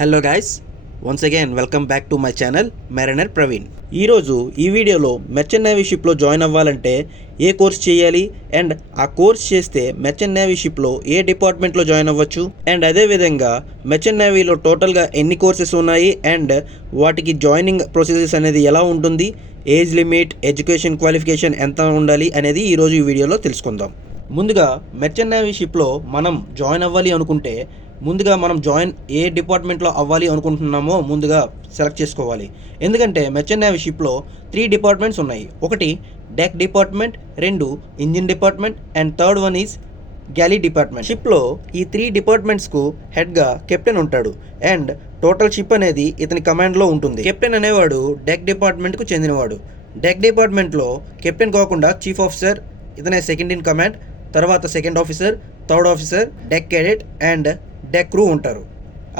Hello guys, once again welcome back to my channel mariner Praveen. ఈరోజు ఈ వీడియోలో merchant navy షిప్లో జాయిన్ అవ్వాలంటే ఏ కోర్స్ చేయాలి అండ్ ఆ కోర్స్ చేస్తే మెర్చెంట్ నేవీ షిప్లో ఏ డిపార్ట్మెంట్లో జాయిన్ అవ్వచ్చు అండ్ అదేవిధంగా మెర్చెంట్ నేవీలో టోటల్గా ఎన్ని కోర్సెస్ ఉన్నాయి అండ్ వాటికి జాయినింగ్ ప్రొసీజర్స్ అనేది ఎలా ఉంటుంది, ఏజ్ లిమిట్, ఎడ్యుకేషన్ క్వాలిఫికేషన్ ఎంత ఉండాలి అనేది ఈరోజు ఈ వీడియోలో తెలుసుకుందాం. ముందుగా మెర్చెంట్ నేవీ షిప్లో మనం జాయిన్ అవ్వాలి అనుకుంటే ముందుగా మనం ఏ డిపార్ట్మెంట్లో అవ్వాలి అనుకుంటున్నామో ముందుగా సెలెక్ట్ చేసుకోవాలి. ఎందుకంటే మెర్చెంట్ నేవీ షిప్లో 3 డిపార్ట్మెంట్స్ ఉన్నాయి. ఒకటి deck department, 2 engine department and third one is galley department. షిప్లో ఈ 3 డిపార్ట్మెంట్స్కు హెడ్గా కెప్టెన్ ఉంటాడు అండ్ టోటల్ షిప్ అనేది ఇతని కమాండ్లో ఉంటుంది. కెప్టెన్ అనేవాడు డెక్ డిపార్ట్మెంట్కు చెందినవాడు. డెక్ డిపార్ట్మెంట్లో కెప్టెన్ కాకుండా చీఫ్ ఆఫీసర్, ఇతనే సెకండ్ ఇన్ కమాండ్, తర్వాత second officer, third officer, deck cadet and deck crew ఉంటారు.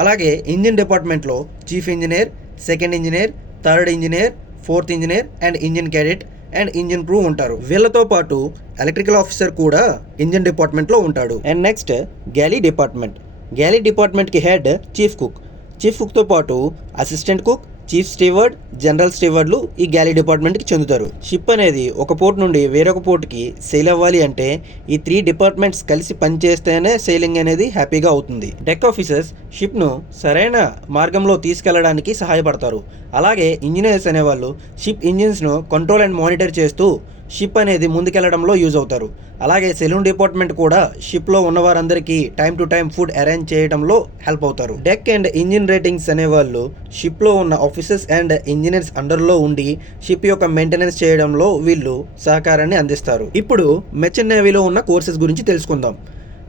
అలాగే ఇంజిన్ డిపార్ట్మెంట్లో chief engineer, second engineer, third engineer, fourth engineer and engine cadet and engine crew ఉంటారు. వీళ్ళతో పాటు ఎలక్ట్రికల్ ఆఫీసర్ కూడా engine డిపార్ట్మెంట్లో ఉంటాడు. And next galley department. Galley డిపార్ట్మెంట్కి హెడ్ చీఫ్ కుక్. చీఫ్ కుక్తో పాటు assistant cook, chief steward, general స్టీవర్డ్లు ఈ గ్యాలీ డిపార్ట్మెంట్కి చెందుతారు. షిప్ అనేది ఒక పోర్ట్ నుండి వేరొక పోర్ట్కి సెయిల్ అవ్వాలి అంటే ఈ 3 డిపార్ట్మెంట్స్ కలిసి పనిచేస్తేనే సెయిలింగ్ అనేది హ్యాపీగా అవుతుంది. డెక్ ఆఫీసర్స్ షిప్ను సరైన మార్గంలో తీసుకెళ్లడానికి సహాయపడతారు. అలాగే ఇంజనీర్స్ అనేవాళ్ళు షిప్ ఇంజిన్స్ను కంట్రోల్ అండ్ మానిటర్ చేస్తూ షిప్ అనేది ముందుకెళ్లడంలో యూజ్ అవుతారు. అలాగే సెలూన్ డిపార్ట్మెంట్ కూడా షిప్లో ఉన్న వారందరికీ time to time food arrange చేయడంలో హెల్ప్ అవుతారు. డెక్ అండ్ ఇంజిన్ రేటింగ్స్ అనేవాళ్ళు షిప్లో ఉన్న ఆఫీసర్స్ అండ్ ఇంజనీర్స్ అండర్లో ఉండి షిప్ యొక్క మెయింటెనెన్స్ చేయడంలో వీళ్ళు సహకారాన్ని అందిస్తారు. ఇప్పుడు మెర్చెంట్ నేవీలో ఉన్న కోర్సెస్ గురించి తెలుసుకుందాం.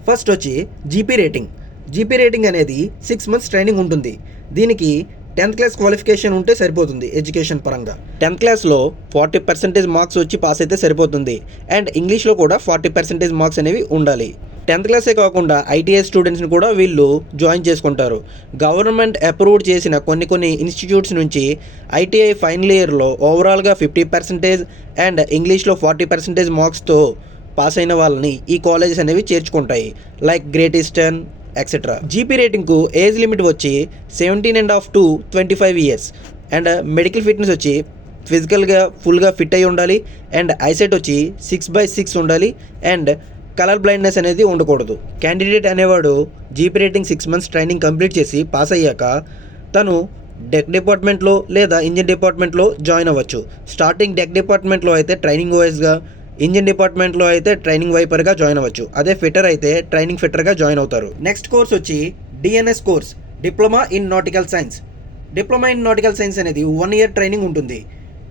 ఫస్ట్ వచ్చి జీపీ రేటింగ్. జీపీ రేటింగ్ అనేది 6 months ట్రైనింగ్ ఉంటుంది. దీనికి 10th క్లాస్ క్వాలిఫికేషన్ ఉంటే సరిపోతుంది. ఎడ్యుకేషన్ పరంగా 10th క్లాస్లో 40% మార్క్స్ వచ్చి పాస్ అయితే సరిపోతుంది. అండ్ ఇంగ్లీష్లో కూడా 40% మార్క్స్ అనేవి ఉండాలి. 10th క్లాసే కాకుండా ఐటీఐ స్టూడెంట్స్ని కూడా వీళ్ళు జాయిన్ చేసుకుంటారు. గవర్నమెంట్ అప్రూవ్డ్ చేసిన కొన్ని ఇన్స్టిట్యూట్స్ నుంచి ఐటీఐ ఫైనల్ ఇయర్లో ఓవరాల్గా 50% అండ్ ఇంగ్లీష్లో 40% మార్క్స్తో పాస్ అయిన వాళ్ళని ఈ కాలేజెస్ అనేవి చేర్చుకుంటాయి, like Great Eastern etcetera. GP రేటింగ్కు ఏజ్ లిమిట్ వచ్చి 17.5 to 25 years and medical fitness వచ్చి ఫిజికల్గా ఫుల్గా ఫిట్ అయి ఉండాలి అండ్ ఐసెట్ వచ్చి 6/6 ఉండాలి అండ్ కలర్ బ్లైండ్నెస్ అనేది ఉండకూడదు. క్యాండిడేట్ అనేవాడు GP rating 6 months training complete చేసి పాస్ అయ్యాక తను డెక్ డిపార్ట్మెంట్లో లేదా ఇంజిన్ డిపార్ట్మెంట్లో జాయిన్ అవ్వచ్చు. స్టార్టింగ్ డెక్ డిపార్ట్మెంట్లో అయితే ట్రైనింగ్ వైజ్గా, ఇంజిన్ డిపార్ట్మెంట్లో అయితే ట్రైనింగ్ వైపర్గా జాయిన్ అవ్వచ్చు. అదే ఫిట్టర్ అయితే ట్రైనింగ్ ఫిట్టర్గా జాయిన్ అవుతారు. నెక్స్ట్ కోర్స్ వచ్చి DNS course, diploma in nautical science. Diploma in nautical science అనేది 1 year ట్రైనింగ్ ఉంటుంది.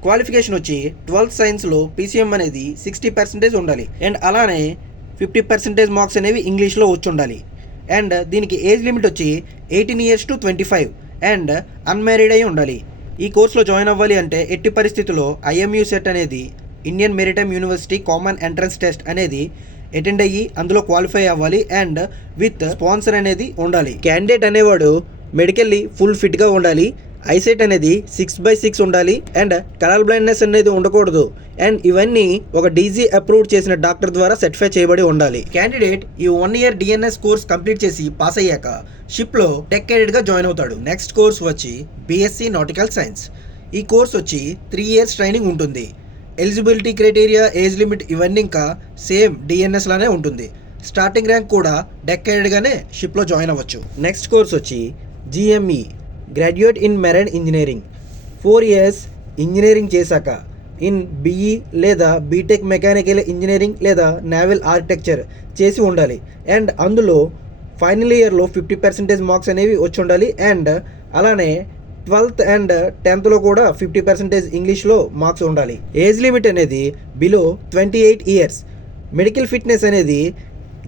క్వాలిఫికేషన్ వచ్చి 12th సైన్స్లో పీసీఎం అనేది 60% ఉండాలి అండ్ అలానే 50% మార్క్స్ అనేవి ఇంగ్లీష్లో వచ్చి ఉండాలి. అండ్ దీనికి ఏజ్ లిమిట్ వచ్చి 18 years to 25 అండ్ అన్మ్యారీడ్ అయి ఉండాలి. ఈ కోర్సులో జాయిన్ అవ్వాలి అంటే ఎట్టి పరిస్థితుల్లో ఐఎంయూ సెట్ అనేది Indian maritime university common entrance test అనేది అటెండ్ అయ్యి అందులో క్వాలిఫై అవ్వాలి అండ్ విత్ స్పాన్సర్ అనేది ఉండాలి. క్యాండిడేట్ అనేవాడు మెడికల్లీ ఫుల్ ఫిట్గా ఉండాలి. ఐసైట్ అనేది 6/6 ఉండాలి అండ్ కలర్ బ్లైండ్నెస్ అనేది ఉండకూడదు అండ్ ఇవన్నీ ఒక డీజీ అప్రూవ్డ్ చేసిన డాక్టర్ ద్వారా సర్టిఫై చేయబడి ఉండాలి. క్యాండిడేట్ ఈ 1 year డిఎన్ఎస్ కోర్స్ కంప్లీట్ చేసి పాస్ అయ్యాక షిప్లో డెక్ క్యాడెట్గా జాయిన్ అవుతాడు. నెక్స్ట్ కోర్స్ వచ్చి బీఎస్సీ నాటికల్ సైన్స్. ఈ కోర్స్ వచ్చి 3 years ట్రైనింగ్ ఉంటుంది. ఎలిజిబిలిటీ క్రైటీరియా, ఏజ్ లిమిట్ ఇవన్నీ ఇంకా సేమ్ డిఎన్ఎస్ లానే ఉంటుంది. స్టార్టింగ్ ర్యాంక్ కూడా డెక్ క్యాడెట్గానే షిప్లో జాయిన్ అవ్వచ్చు. నెక్స్ట్ కోర్స్ వచ్చి GME, graduate in marine engineering. 4 years engineering చేశాక ఇన్ బీఈ లేదా బీటెక్ మెకానికల్ ఇంజనీరింగ్ లేదా నేవల్ ఆర్కిటెక్చర్ చేసి ఉండాలి అండ్ అందులో ఫైనల్ ఇయర్లో 50% మార్క్స్ అనేవి వచ్చి ఉండాలి అండ్ అలానే 12th అండ్ 10thలో కూడా 50% ఇంగ్లీష్లో మార్క్స్ ఉండాలి. ఏజ్ లిమిట్ అనేది బిలో 28 years. మెడికల్ ఫిట్నెస్ అనేది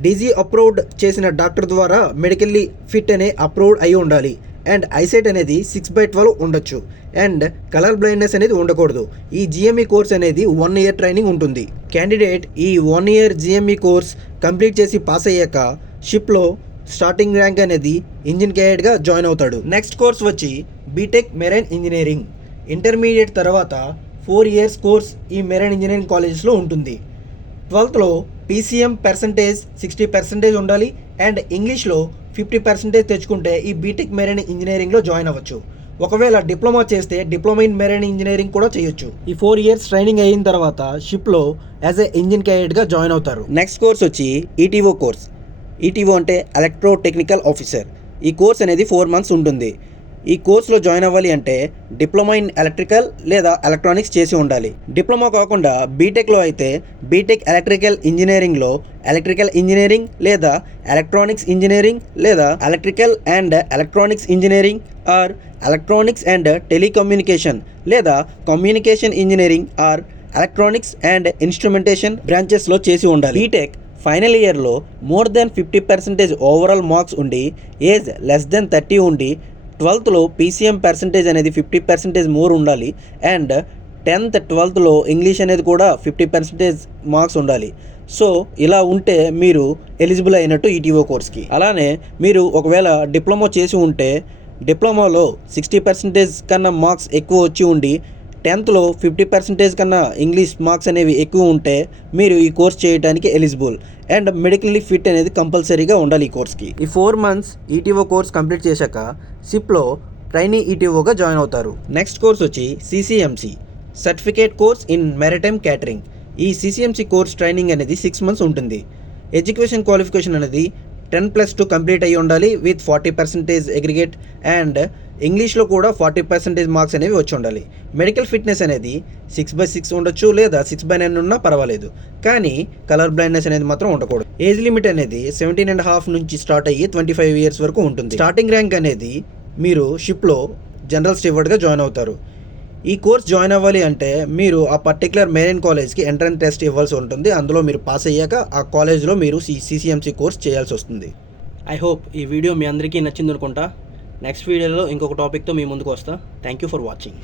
డీజీ అప్రూవ్డ్ చేసిన డాక్టర్ ద్వారా మెడికల్లీ ఫిట్ అనే అప్రూవ్డ్ అయి ఉండాలి అండ్ ఐసైట్ అనేది 6/12 ఉండొచ్చు అండ్ కలర్ బ్లైండ్నెస్ అనేది ఉండకూడదు. ఈ జిఎంఈ కోర్స్ అనేది 1 year ట్రైనింగ్ ఉంటుంది. క్యాండిడేట్ ఈ 1 year జిఎంఈ కోర్స్ కంప్లీట్ చేసి పాస్ అయ్యాక షిప్లో స్టార్టింగ్ ర్యాంక్ అనేది ఇంజిన్ క్యాడెట్గా జాయిన్ అవుతాడు. నెక్స్ట్ కోర్స్ వచ్చి బీటెక్ మెరైన్ ఇంజనీరింగ్. ఇంటర్మీడియట్ తర్వాత 4 years కోర్స్ ఈ మెరైన్ ఇంజనీరింగ్ కాలేజెస్లో ఉంటుంది. 12thలో పీసీఎం పర్సంటేజ్ 60% ఉండాలి అండ్ ఇంగ్లీష్లో 50% తెచ్చుకుంటే ఈ బీటెక్ మెరైన్ ఇంజనీరింగ్లో జాయిన్ అవ్వచ్చు. ఒకవేళ డిప్లొమా చేస్తే డిప్లొమా ఇన్ మెరైన్ ఇంజనీరింగ్ కూడా చేయొచ్చు. ఈ 4 years ట్రైనింగ్ అయిన తర్వాత షిప్లో యాజ్ ఎ ఇంజిన్ క్యాడెట్గా జాయిన్ అవుతారు. నెక్స్ట్ కోర్స్ వచ్చి ఈటీఓ కోర్స్. ఈటీఓ అంటే ఎలక్ట్రో టెక్నికల్ ఆఫీసర్. ఈ కోర్స్ అనేది 4 months ఉంటుంది. ఈ కోర్సులో జాయిన్ అవ్వాలి అంటే డిప్లొమా ఇన్ ఎలక్ట్రికల్ లేదా ఎలక్ట్రానిక్స్ చేసి ఉండాలి. డిప్లొమా కాకుండా బీటెక్లో అయితే బీటెక్ ఎలక్ట్రికల్ ఇంజనీరింగ్లో ఎలక్ట్రికల్ ఇంజనీరింగ్ లేదా ఎలక్ట్రానిక్స్ ఇంజనీరింగ్ లేదా electrical and electronics engineering or electronics and telecommunication లేదా communication engineering or electronics and instrumentation బ్రాంచెస్లో చేసి ఉండాలి. బీటెక్ ఫైనల్ ఇయర్లో more than 50% ఓవరాల్ మార్క్స్ ఉండి ఏజ్ less than 30 ఉండి 12thలో పీసీఎం పర్సంటేజ్ అనేది 50% మోర్ ఉండాలి అండ్ 10th 12thలో ఇంగ్లీష్ అనేది కూడా 50% మార్క్స్ ఉండాలి. సో ఇలా ఉంటే మీరు ఎలిజిబుల్ అయినట్టు ఈటీఓ కోర్స్కి. అలానే మీరు ఒకవేళ డిప్లొమా చేసి ఉంటే డిప్లొమాలో 60% కన్నా మార్క్స్ ఎక్కువ వచ్చి ఉండి 10thలో 50% కన్నా ఇంగ్లీష్ మార్క్స్ అనేవి ఎక్కువ ఉంటే మీరు ఈ కోర్స్ చేయడానికి ఎలిజిబుల్ అండ్ మెడికల్లీ ఫిట్ అనేది కంపల్సరీగా ఉండాలి ఈ కోర్స్కి. ఈ 4 months ఈటీఓ కోర్స్ కంప్లీట్ చేశాక సిప్లో ట్రైనీ ఈటీఓగా జాయిన్ అవుతారు. నెక్స్ట్ కోర్స్ వచ్చి CCMC certificate course in maritime catering. ఈ సిసిఎంసి కోర్స్ ట్రైనింగ్ అనేది 6 months ఉంటుంది. ఎడ్యుకేషన్ క్వాలిఫికేషన్ అనేది 10+2 కంప్లీట్ అయ్యి ఉండాలి విత్ 40% అగ్రిగేట్ అండ్ ఇంగ్లీష్లో కూడా 40% మార్క్స్ అనేవి వచ్చి ఉండాలి. మెడికల్ ఫిట్నెస్ అనేది 6/6 ఉండొచ్చు లేదా 6/9 ఉన్నా పర్వాలేదు, కానీ కలర్ బ్లైండ్నెస్ అనేది మాత్రం ఉండకూడదు. ఏజ్ లిమిట్ అనేది 17.5 నుంచి స్టార్ట్ అయ్యి 25 years వరకు ఉంటుంది. స్టార్టింగ్ ర్యాంక్ అనేది మీరు షిప్లో జనరల్ స్టీవర్డ్గా జాయిన్ అవుతారు. ఈ కోర్స్ జాయిన్ అవ్వాలి అంటే మీరు ఆ పర్టికులర్ మెరైన్ కాలేజ్కి ఎంట్రన్స్ టెస్ట్ ఇవ్వాల్సి ఉంటుంది. అందులో మీరు పాస్ అయ్యాక ఆ కాలేజ్లో మీరు సిసిఎంసి కోర్స్ చేయాల్సి వస్తుంది. ఐ హోప్ ఈ వీడియో మీ అందరికీ నచ్చింది అనుకుంటా. నెక్స్ట్ వీడియోలో ఇంకొక టాపిక్తో మీ ముందుకు వస్తా. Thank you for watching.